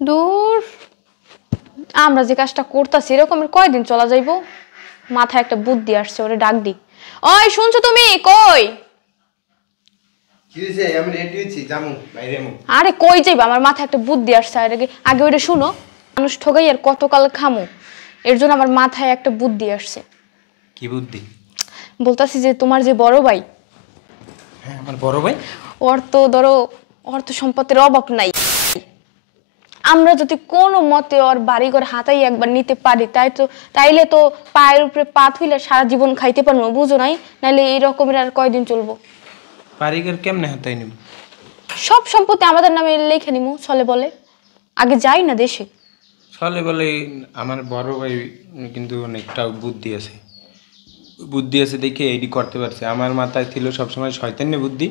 দূর আমরা যে কাজটা করতেছি এরকমের কয়দিন চলা যাইবো মাথায় একটা বুদ্ধি আসছে ওরে ডাক দি ওই শুনছো তুমি কই কি হইছে আমি রেডি হইছি যামু বাইরে আমু আরে কই যাইবা আমার মাথায় একটা বুদ্ধি আসছে আগে ওইটা শুনো মানুষ ঠগাই আর কতকাল খামু এর জন্য আমার মাথায় একটা বুদ্ধি আসছে কি বুদ্ধি বলতাছি যে তোমার যে বড় ভাই হ্যাঁ আমার বড় ভাই ওর তো ধরো অর্থ সম্পদের অভাব নাই আমরা যদি কোনো মতে ওর বাড়িঘর হাতাই একবার নিতে পারি তাইলে তো পায়ের উপরে পা থুইলে সারা জীবন খাইতে পারবো বুঝো নাই নাইলে এই রকমের আর কয়দিন চলবো বাড়িঘর কেমনে হাতাই নিব সব সম্পত্তি আমাদের নামে লিখে নিমু চলে বলে আগে যাই না দেশে চলে বলে আমার বড় ভাই কিন্তু অনেকটা বুদ্ধি আছে দেখে এইডি করতে পারছে আমার মাথায় ছিল সবসময় শয়তানি বুদ্ধি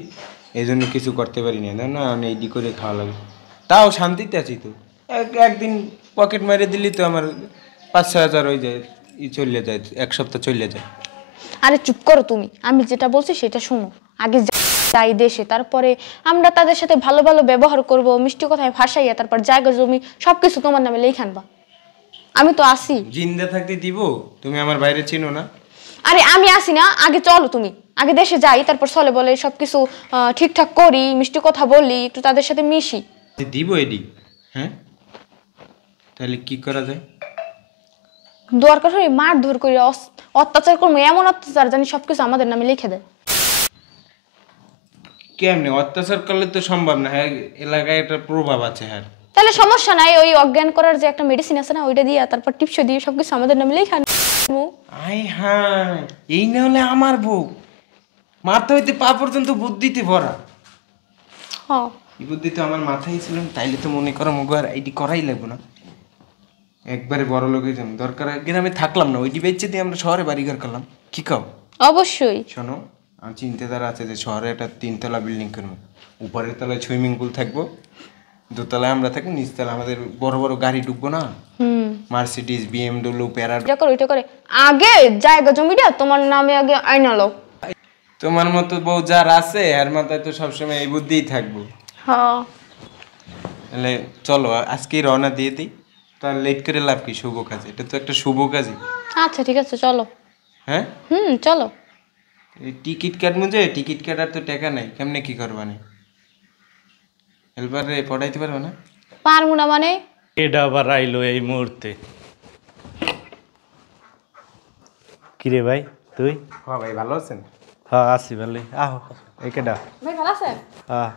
এই জন্য কিছু করতে পারি না না এইডি করে খাওয়া লাগে তাও শান্তিতে আছি তো একদিন পকেট মেরে দিলি তো আমার 5-6 হাজার হয়ে যায় চলে যায় এক সপ্তাহ চলে যায় আরে চুপ করো তুমি আমি যেটা বলছি সেটা শোনো আগে যাই দেশে তারপরে আমরা তাদের সাথে ভালো ভালো ব্যবহার করব মিষ্টি কথায় ভাসাইয়া তারপর জায়গা জমি সবকিছু তোমার নামে লিখে আনবা আমি তো আসি জিন্দা থাকতে দিব তুমি আমার বাইরে চিনো না আরে আমি আসি না আগে চলো তুমি আগে দেশে যাই তারপর চলে বলে সবকিছু ঠিকঠাক করি মিষ্টি কথা বলি একটু তাদের সাথে মিশি দিব এডি হ্যাঁ তাহলে কি করা যায় দরকার হলে মার ধর করে অত্যাচার করবো এমন অত্যাচার জানি সবকিছু আমাদের নামে লিখে দেয় কেমনে অত্যাচার করলে তো সম্ভব না হ্যাঁ এলাকায় একটা প্রভাব আছে হ্যাঁ তাহলে সমস্যা নাই ওই অজ্ঞান করার যে একটা মেডিসিন আছে না ওইটা দিয়ে তারপর টিপসো দিয়ে সবকিছু আমাদের নামে লিখে আনবো আই হ্যাঁ এই না হলে আমার বউ মাথা হইতে পা পর্যন্ত বুদ্ধিতে ভরা হ্যাঁ এই বুদ্ধি তো আমার মাথায় ছিল তাইলে তো মনে করো মুগো আর এইটি করাই লাগবো না একবারে বড় লোক হয়ে যাবো দরকার গ্রামে থাকলাম না ওইটি বেচে দিয়ে আমরা শহরে বাড়িঘর করলাম কি কাও অবশ্যই শোনো আমার চিন্তাধারা আছে যে শহরে একটা 3 তলা বিল্ডিং করবো উপরের তলায় সুইমিং পুল থাকবো দোতলায় আমরা থাকবো নিচতলা আমাদের বড় বড় গাড়ি ঢুকবো না মার্সিডিজ BMW প্যারাডো এটা করে আগে জায়গা জমিটা তোমার নামে আগে আইনা লো তোমার মতো বউ যার আছে এর মাথায় তো সবসময় এই বুদ্ধিই থাকবো হ্যাঁ তাহলে চলো আজকেই রওনা দিয়ে দিই তার লেট করে লাভ কি শুভ কাজে এটা তো একটা শুভ কাজই আচ্ছা ঠিক আছে চলো হ্যাঁ চলো এই টিকিট কাটবো যে টিকিট কাটার তো টাকা নাই কেমনে কি করবা না হেল্পারে পড়াইতে পারবে না পারবো না মানে এটা আবার আইলো এই মুহূর্তে কিরে ভাই তুই হ্যাঁ ভাই ভালো আছেন হ্যাঁ আসি ভালোই আহ এই কেডা ভাই ভালো আছেন হ্যাঁ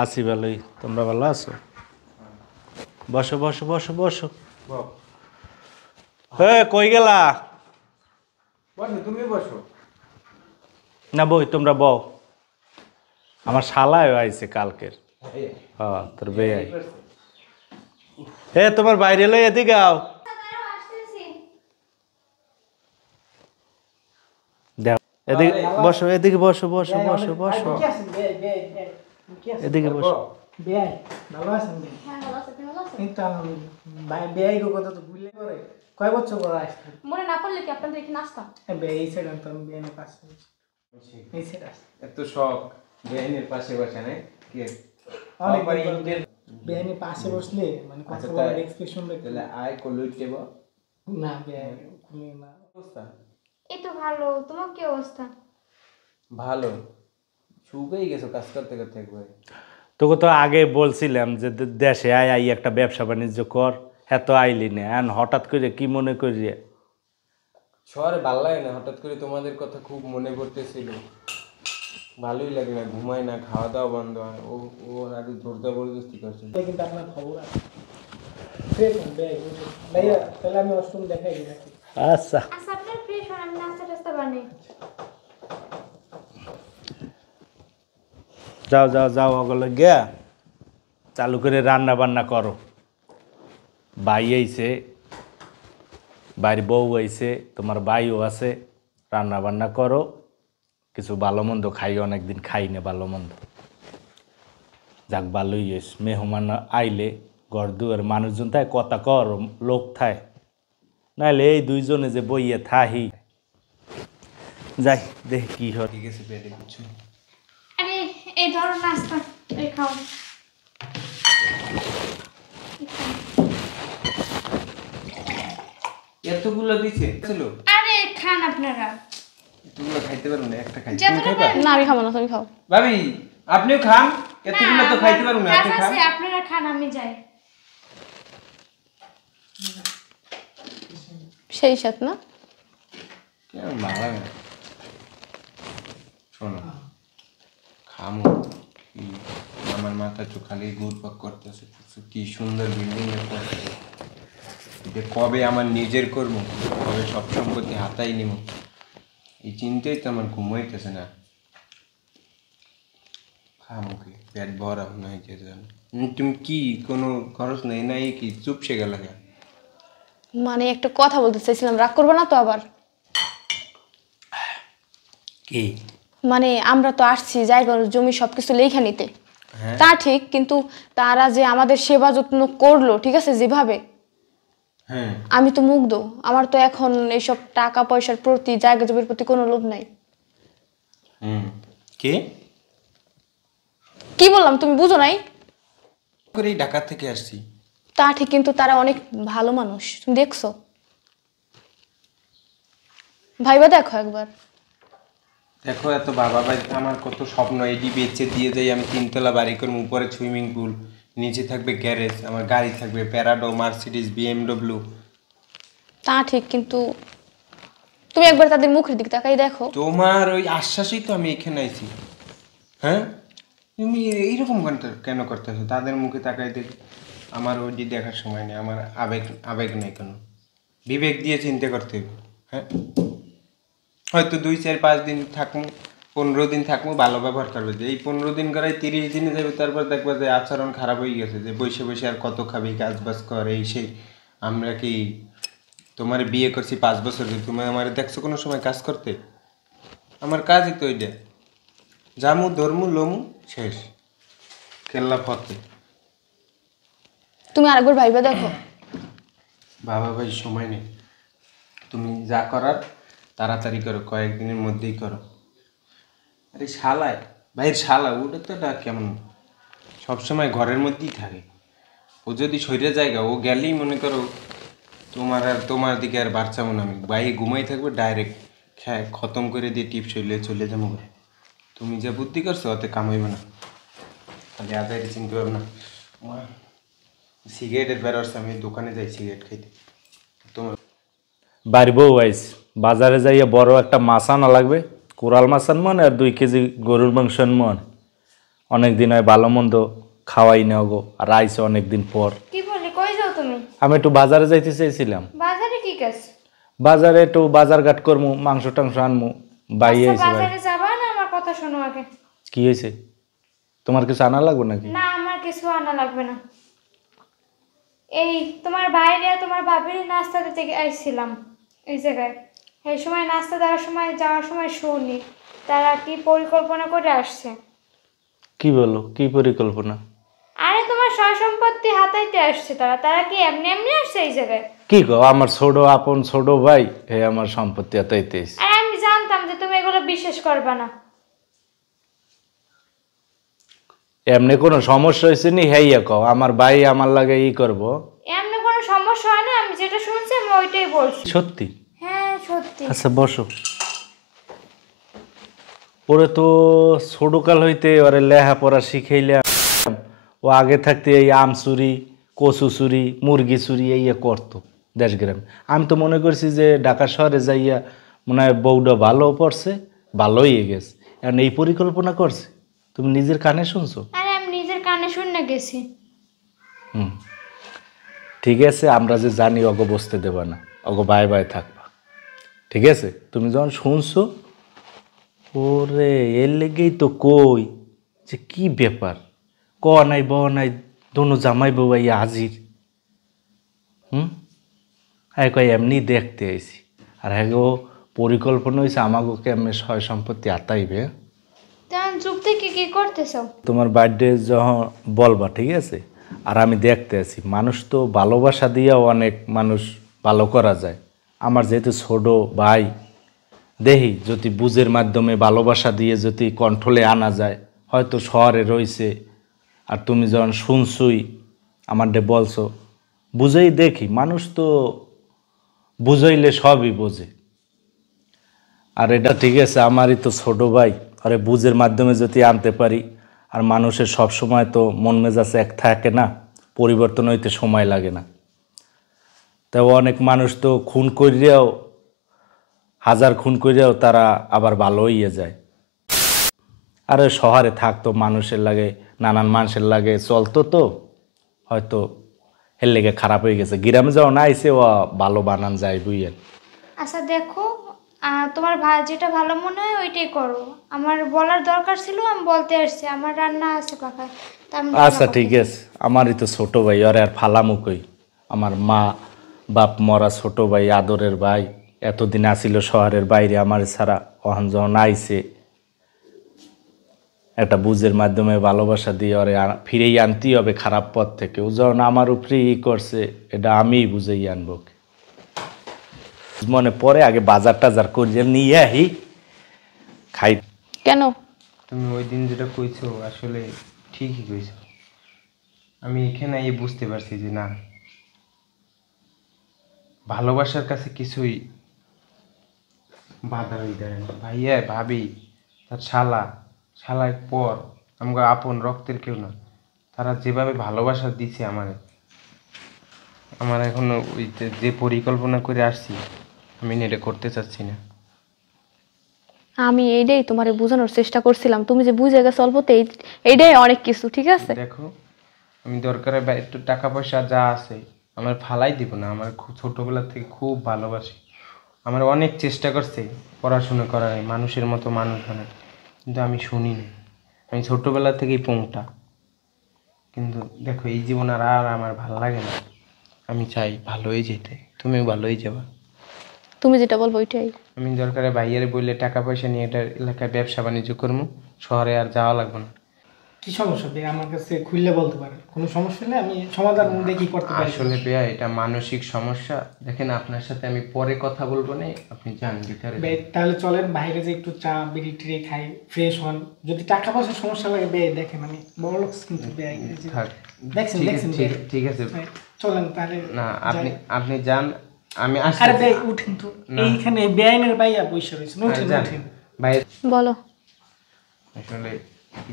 আসি ভালোই তোমরা ভালো আছো বসো বসো বসো বসো হে কই গেলা বসো তুমি বসো না বই তোমরা বও আমার শালায় আইছে কালকের হ্যাঁ তোর বে আই হে তোমার বাইরে লই এদিকে আও দেখ এদিকে বসো এদিকে বসো বসো বসো বসো এদিকে বসো বেয়াই ভালো আছেন হ্যাঁ ভালো আছি ভালো আছেন এই তো ভাই বেয়াই গো কথা তো ভুলে করে কয় বছর পর আসছে মনে না পড়লে কি আপনাদের এখানে আসতাম বেয়াই সাইড তো বেয়াইনের পাশে এই সাইড আসছে এত শখ বেআইনের পাশে বসে না কি অনেকবার বেয়াইনের পাশে বসলে মানে কথা বলার এক্সপ্রেশন দেখতে তাহলে আয় কলুই দেব না বেয়াই তুমি না অবস্থা এই তো ভালো তোমার কি অবস্থা ভালো শুকিয়ে গেছো কাজ করতে করতে একবার তোকে তো আগে বলছিলাম যে দেশে আয় আই একটা ব্যবসা বাণিজ্য কর এত আইলি না এখন হঠাৎ করে কি মনে করি শহরে ভালো লাগে না হঠাৎ করে তোমাদের কথা খুব মনে পড়তেছিল ভালোই লাগে না ঘুমায় না খাওয়া দাওয়া বন্ধ হয় ও আর জোর জবরদস্তি করছে কিন্তু আপনার খবর আছে ফ্রেশ বেয়াই ভাইয়া তাহলে আমি অষ্টম দেখাই রাখি আচ্ছা আচ্ছা আপনার ফ্রেশ হন আমি নাস্তা টাস্তা বানাই যাও যাও যাও ওগুলো গিয়া চালু করে রান্না বান্না করো ভাই আইছে বাড়ির বউ আইছে তোমার ভাইও আছে রান্না বান্না করো কিছু ভালো মন্দ খাই অনেকদিন খাই না ভালো মন্দ যাক ভালোই এস মেহমান আইলে ঘর দুয়ার মানুষজন তাই কথা কর লোক থায় নাহলে এই দুইজনে যে বইয়ে থাহি যাই দেখ কি হয় ঠিক আছে পেটে কিছু আরে এই ধরো নাস্তা এই খাও এতগুলো দিছে ছিল আরে খান আপনারা। এতগুলো খাইতে পারবো না, একটা খাই। যতটা তুমি খাইবা? না আমি খাবো না, তুমি খাও। ভাবি আপনিও খান, এতগুলো তো না, খাইতে পারবো না, কাজ আপনি খান। আছে, আপনারা খান, আমি যাই। সেই সাথ না কেমন ভালো লাগে না। শোনো খামো কি, আমার মাথা তো খালি ঘুরপাক করতেছে, কি সুন্দর বিল্ডিং করতেছে। এটা কবে আমার নিজের করবো, কবে সব সম্পত্তি হাতাই নিব, এই চিন্তাই তো আমার ঘুম হইতেছে না। খামো কি, পেট ভরা মনে হইতে জানো। তুমি কি কোনো খরচ নেই না, এই কি চুপসে গেল? মানে একটা কথা বলতে চাইছিলাম, রাগ করবে না তো আবার? কি মানে আমরা তো আসছি জায়গা জমি সবকিছু লেখা নিতে, তা ঠিক, কিন্তু তারা যে আমাদের সেবা যত্ন করলো, ঠিক আছে যেভাবে, হ্যাঁ আমি তো মুগ্ধ। আমার তো এখন এইসব টাকা পয়সার প্রতি, জায়গা জমির প্রতি কোনো লোভ নাই। কে কি বললাম তুমি বুঝো নাই? করে ঢাকা থেকে আসছি। তা ঠিক, কিন্তু তারা অনেক ভালো মানুষ, তুমি দেখছো? ভাইবা দেখো একবার। দেখো এত বাবা ভাই, আমার কত স্বপ্ন, এডি বেচে দিয়ে যাই আমি 3 তলা বাড়ি করবো, উপরে সুইমিং পুল, নিচে থাকবে গ্যারেজ, আমার গাড়ি থাকবে প্যারাডো, মার্সিডিজ, বিএমডব্লিউ। তা ঠিক, কিন্তু তুমি একবার তাদের মুখের দিক তাকাই দেখো। তোমার ওই আশ্বাসই তো আমি এখানে আইছি। হ্যাঁ তুমি এইরকম কেন করতেছো? তাদের মুখে তাকাই দেখ, আমার ওই দেখার সময় নেই, আমার আবেগ আবেগ নেই কোনো, বিবেক দিয়ে চিন্তা করতে হবে। হ্যাঁ হয়তো 2, 4, 5 দিন থাকবো, 15 দিন থাকবো, ভালো ব্যবহার করবে, যে এই 15 দিন করে 30 দিনে যাবে, তারপর দেখবো যে আচরণ খারাপ হয়ে গেছে, যে বসে বসে আর কত খাবি, কাজ বাজ কর, এই সেই। আমরা কি তোমার বিয়ে করছি 5 বছর, যে তুমি আমার দেখছো কোনো সময় কাজ করতে? আমার কাজই তো ওইটা, জামু ধর্মু লমু শেষ, কেল্লা ফতে। তুমি আরেকবার ভাইবা দেখো। বাবা ভাই সময় নেই, তুমি যা করার তাড়াতাড়ি করো, কয়েকদিনের মধ্যেই করো। আরে শালায় ভাইয়ের শালা, ওটা তো একটা কেমন সবসময় ঘরের মধ্যেই থাকে, ও যদি সইরে জায়গা, ও গেলেই মনে করো তোমার আর তোমার দিকে আর বাচ্চামো না, আমি বাইরে ঘুমাই থাকবে, ডাইরেক্ট খতম করে দিয়ে টিপস হইলে চলে যাবো ঘরে। তুমি যে বুদ্ধি করছো ওতে কামাইব না, খালি আদায় চিনতে পারবো না। সিগারেটের বেরোচ্ছে, আমি দোকানে যাই সিগারেট খাইতে। তোমার বাড়ি বউ আইস, বাজারে যাইয়া বড় একটা মাছ আনা লাগবে, কোরাল মাছ আনমন আর 2 কেজি গরুর মাংস আনমন। অনেকদিন হয় ভালো মন্দ খাওয়াই নেও গো, আর আইসে অনেকদিন পর। কি বলি, কই যাও তুমি? আমি একটু বাজারে যাইতে চাইছিলাম, বাজারে কি কাজ? বাজারে একটু বাজার ঘাট করমু, মাংস টাংস আনমু। বাই আচ্ছা, আইসে ভাই। বাজারে যাবা না? আমার কথা শোনো আগে। কি হয়েছে? তোমার কিছু আনা লাগবে নাকি? না, আমার কিছু আনা লাগবে না। এই তোমার বাইরে তোমার ভাবির নাস্তা দিতে আইছিলাম এই জায়গায়। এই সময় নাস্তা দেওয়ার সময়, যাওয়ার সময় শুনি তারা কি পরিকল্পনা করে আসছে। কি বলো, কি পরিকল্পনা? আরে তোমার সয় সম্পত্তি হাতাইতে আসছে তারা। তারা কি এমনি এমনি আসছে এই জায়গায়? কি গো, আমার ছোট আপন ছোট ভাই হে আমার সম্পত্তি এতাইতে এসে। আর আমি জানতাম যে তুমি এগুলো বিশ্বাস করবে না। এমনি কোনো সমস্যা হয়েছে নি? হেইয়া কও, আমার ভাই আমার লাগে ই করবো। এমনি কোনো সমস্যা হয় না, আমি যেটা শুনছি আমি ওইটাই বলছি। সত্যি? হ্যাঁ সত্যি। আচ্ছা বসো। ওরে তো ছোটকাল হইতে ওরে লেখাপড়া শিখাইলাম, ও আগে থাকতে এই আম চুরি, কচু চুরি, মুরগি চুরি এই করতো দেশগ্রামে। আমি তো মনে করছি যে ঢাকা শহরে যাইয়া মনে হয় বউটা ভালো পড়ছে, ভালোই গেছে, এখন এই পরিকল্পনা করছে। তুমি নিজের কানে শুনছো? আরে আমি নিজের কানে শুনে গেছি। হুম, ঠিক আছে, আমরা যে জানি অগো বসতে দেবা না, অগো বাই বাই থাকবা, ঠিক আছে? তুমি যখন শুনছো, ওরে এর লেগেই তো কই যে কি ব্যাপার, ক নাই ব নাই, দোনো জামাই বউয়াই হাজির। হ্যাঁ কয় এমনি দেখতে আইছি, আর হ্যাঁ গো পরিকল্পনা হয়েছে আমাকে কেমনে সয় সম্পত্তি আতাইবে। তখন চুপ থেকে কি করতেছো? তোমার বার্থডে যখন বলবা, ঠিক আছে? আর আমি দেখতে আছি, মানুষ তো ভালোবাসা দিয়েও অনেক মানুষ ভালো করা যায়। আমার যেহেতু ছোট ভাই, দেখি যদি বুঝের মাধ্যমে ভালোবাসা দিয়ে যদি কন্ট্রোলে আনা যায়, হয়তো শহরে রয়েছে। আর তুমি যখন শুনছুই আমার ডে বলছো, বুঝেই দেখি মানুষ তো বুঝাইলে সবই বোঝে। আর এটা ঠিক আছে, আমারই তো ছোট ভাই, আরে বুঝের মাধ্যমে যদি আনতে পারি। আর মানুষের সব সময় তো মন মেজাজ এক থাকে না, পরিবর্তন হইতে সময় লাগে না। তাও অনেক মানুষ তো খুন করিয়াও, হাজার খুন করিয়াও তারা আবার ভালো হইয়া যায়। আরে শহরে থাকতো, মানুষের লাগে, নানান মানুষের লাগে চলতো, তো হয়তো এর লেগে খারাপ হয়ে গেছে। গ্রামে যাও না আইসে ও ভালো বানান যায় বুঝেন। আচ্ছা দেখো, তোমার যেটা ভালো মনে হয় ওইটাই করো। আমার বলার দরকার ছিল, আমি বলতে আসছি। আমার রান্না আছে পাখায়, তা আমি রান্না আচ্ছা ঠিক করতেছি। আছে, আমারই তো ছোট ভাই, ওরে আর ফালামুকই। আমার মা বাপ মরা ছোট ভাই, আদরের ভাই, এতদিন আসিল শহরের বাইরে আমার ছাড়া, ওখান যখন আইসে একটা বুঝের মাধ্যমে ভালোবাসা দিয়ে ওরে ফিরেই আনতেই হবে খারাপ পথ থেকে। ও যখন আমার উপরে করছে, এটা আমিই বুঝেই আনবো। মনে পরে আগে বাজার টাজার করিয়ে নিয়ে আহি খাই। কেন? তুমি ওই দিন যেটা কইছো আসলে ঠিকই কইছো। আমি এখানে এই বুঝতে পারছি যে না, ভালোবাসার কাছে কিছুই বাধা হয়ে দাঁড়ায় না। ভাইয়া ভাবি তার শালার পর আমাকে আপন রক্তের কেউ না, তারা যেভাবে ভালোবাসা দিছে আমার এখনো ওই যে পরিকল্পনা করে আসছি আমি এটা করতে চাচ্ছি না। আমি এইটাই তোমারে বোঝানোর চেষ্টা করছিলাম, তুমি যে বুঝে গেছো অল্পতে, এইটাই অনেক কিছু। ঠিক আছে, দেখো আমি দরকারে একটু টাকা পয়সা যা আছে আমার ফালাই দিব না। আমার খুব ছোটোবেলা থেকে খুব ভালোবাসি, আমার অনেক চেষ্টা করছে পড়াশোনা করার, মানুষের মতো মানুষ বানায়, কিন্তু আমি শুনি না। আমি ছোটোবেলা থেকেই পোংটা। কিন্তু দেখো এই জীবন আর আমার ভালো লাগে না। আমি চাই ভালোই যেতে, তুমিও ভালোই যাবা। তুমি যেটা বলবো ওইটাই। আমি দরকারে বাইরে বললে টাকা পয়সা নিয়ে এটা এলাকায় ব্যবসা বাণিজ্য করবো, শহরে আর যাওয়া লাগবে না। কি সমস্যা ভাই, আমার কাছে খুললে বলতে পারেন, কোনো সমস্যা হলে আমি সমাধান দেখি করতে পারি। আসলে বেয়া এটা মানসিক সমস্যা। দেখেন আপনার সাথে আমি পরে কথা বলবো না, আপনি যান ভিতরে। ভাই তাহলে চলেন বাইরে যে একটু চা বিড়ি টিড়ি খাই, ফ্রেশ হন। যদি টাকা পয়সার সমস্যা লাগে ভাই দেখেন আমি বড় লোক কিন্তু ভাই, থাক, দেখছেন দেখছেন ঠিক আছে। ভাই, চলেন তাহলে। না আপনি যান, আমি আসি। আরে ভাই উঠেন তো, এইখানে বেআইনের ভাইয়া বসে রয়েছেন, উঠেন যান উঠেন। ভাই। বলো। আসলে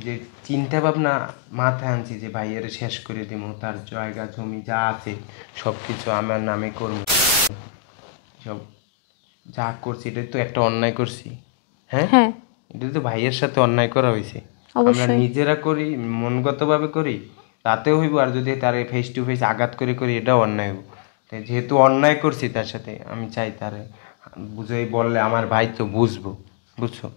যে চিন্তা ভাবনা মাথায় আনছি যে ভাইয়ের শেষ করে দিব, তার জায়গা জমি যা আছে সব কিছু আমার নামে করব, সব যা করছি এটা তো একটা অন্যায় করছি। হ্যাঁ, হ্যাঁ, এটা তো ভাইয়ের সাথে অন্যায় করা হয়েছে। আমরা অবশ্যই। নিজেরা করি, মনগতভাবে করি, তাতেও হইব। আর যদি তার ফেস টু ফেস আঘাত করে এটাও অন্যায় হইব। তাই যেহেতু অন্যায় করছি তার সাথে, আমি চাই তারে বুঝেই বললে আমার ভাই তো বুঝবো, বুঝছো।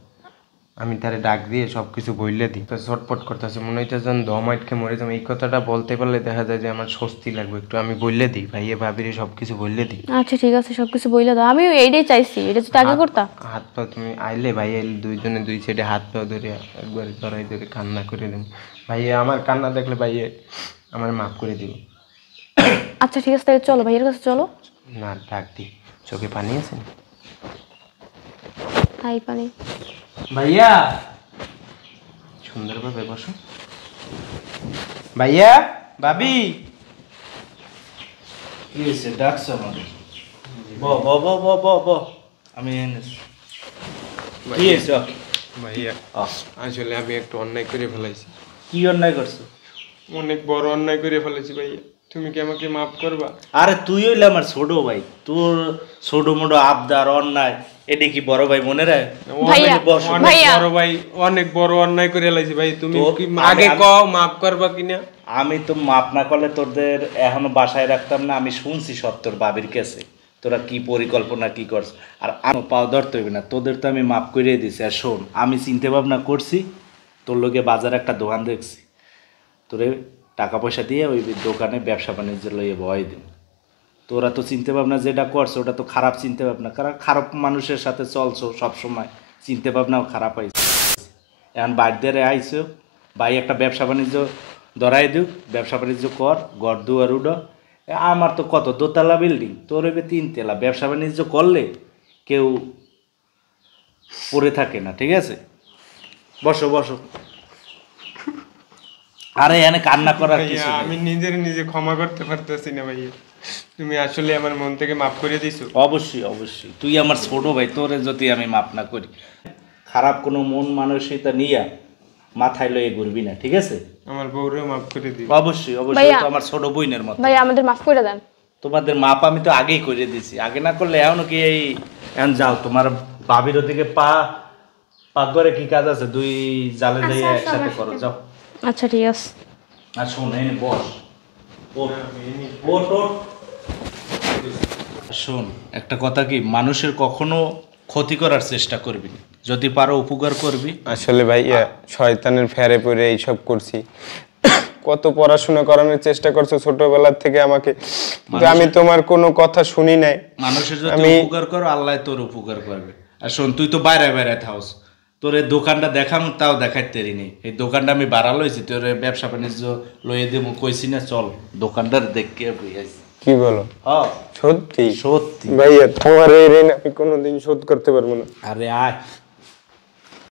আমি তারে ডাক দিয়ে সব কিছু বললে দিই, তো ছটপট করতেছে, মনে হইতে যেন দম আটকে মরে যাবো। এই কথাটা বলতে পারলে দেখা যায় যে আমার স্বস্তি লাগবে একটু। আমি বললে দিই ভাইয়ে ভাবিরে সব কিছু বললে দিই। আচ্ছা ঠিক আছে, সবকিছু বইলে দাও। আমি এইটাই চাইছি, এটা যদি আগে করতাম। হাত পা তুমি আইলে ভাই আইলে দুইজনে দুই সাইডে হাত পা ধরে একবার ধরাই ধরে কান্না করে দেব। ভাইয়ে আমার কান্না দেখলে ভাইয়ে আমার মাফ করে দিব। আচ্ছা ঠিক আছে, তাহলে চলো ভাইয়ের কাছে চলো। না ডাক দি, চোখে পানি আছে না? হাই পানি। ভাইয়া সুন্দরভাবে বসো। ভাইয়া ভাবি কি হয়েছে, ডাকছো আমাকে? ব ব ব ব ব ব আমি এনেছি। কি হয়েছে? ভাইয়া আসলে আমি একটু অন্যায় করে ফেলাইছি। কি অন্যায় করছো? অনেক বড় অন্যায় করে ফেলেছি ভাইয়া, তুমি কি আমাকে মাফ করবা? আরে তুই হইলে আমার ছোট ভাই, তোর ছোট মোটো আবদার অন্যায় এটা কি বড় ভাই মনে রাখ? ভাইয়া, ভাইয়া। অনেক বড় অন্যায় করে ফেলাইছি ভাই, তুমি তো কি আগে কও মাফ করবা কিনা? আমি তো মাপ না করলে তোদের এখনো বাসায় রাখতাম না। আমি শুনছি সত্তর বাবির কাছে তোরা কি পরিকল্পনা কি করছ, আর আমি পাও ধরতে হইবে না, তোদের তো আমি মাপ করে দিছি। আর শোন, আমি চিন্তা ভাবনা করছি, তোর লোকে বাজারে একটা দোকান দেখছি, তোরে টাকা পয়সা দিয়ে ওই দোকানে ব্যবসা বাণিজ্য লইয়ে বয় দিন। তোরা তো চিন্তা ভাবনা যেটা করছো ওটা তো খারাপ চিন্তা ভাবনা, কারণ খারাপ মানুষের সাথে চলছো সবসময়, চিন্তা ভাবনাও খারাপ হয়েছে। এখন বাড়িতে আইসো, ভাই একটা ব্যবসা বাণিজ্য ধরাই দিক, ব্যবসা বাণিজ্য কর, ঘর দুয়ার উডো। আমার তো কত দোতলা বিল্ডিং, তোর এবার 3 তলা। ব্যবসা বাণিজ্য করলে কেউ পড়ে থাকে না, ঠিক আছে? বসো বসো। আরে এনে কান্না করার ভাইয়া কিছু নেই। আমি নিজে ক্ষমা করতে পারতেছি না ভাইয়া, তুমি আসলে আমার মন থেকে মাফ করে দিছো। অবশ্যই অবশ্যই, তুই আমার ছোট ভাই, তোরে যদি আমি মাপ না করি, খারাপ কোনো মন মানসিকতা নিয়ে মাথায় লয়ে ঘুরবি না, ঠিক আছে? আমার বউরেও মাফ করে দিও। অবশ্যই অবশ্যই, ভাইয়া। তো আমার ছোট বোনের মতো। ভাই আমাদের মাফ করে দেন। তোমাদের মাপ আমি তো আগেই করে দিছি, আগে না করলে এমন কি এই এখন যাও তোমার ভাবির ওদিকে পাকঘরে কি কাজ আছে, দুই জালে আচ্ছা, দিয়ে আসো একসাথে আমার করো, সাথে। যাও। আচ্ছা ঠিক আছে। আর শোন এই নে বস, ওঠ, ওঠ, ওঠ। শোন একটা কথা কি, মানুষের কখনো ক্ষতি করার চেষ্টা করবি না, যদি পারো উপকার করবি। আসলে ভাইয়া শয়তানের ফেরে পড়ে এইসব করছি। কত পড়াশোনা করানোর চেষ্টা করছো ছোটবেলা থেকে আমাকে, কিন্তু আমি তোমার কোনো কথা শুনি নাই। মানুষের যদি উপকার করো আল্লাহ তোর উপকার করবে। আর শোন তুই তো বাইরে বাইরে থাকস, তোর এই দোকানটা দেখাম তাও দেখাইতে নেই, এই দোকানটা আমি বাড়া লইছি, তোর ব্যবসা বাণিজ্য লইয়ে দেবো কইছি না, চল দোকানটার দেখে বুঝাইছি। কি বলো? হ্যাঁ সত্যি? সত্যি। ভাইয়া তোমার এই ঋণ আমি কোনোদিন শোধ করতে পারবো না। আরে আয়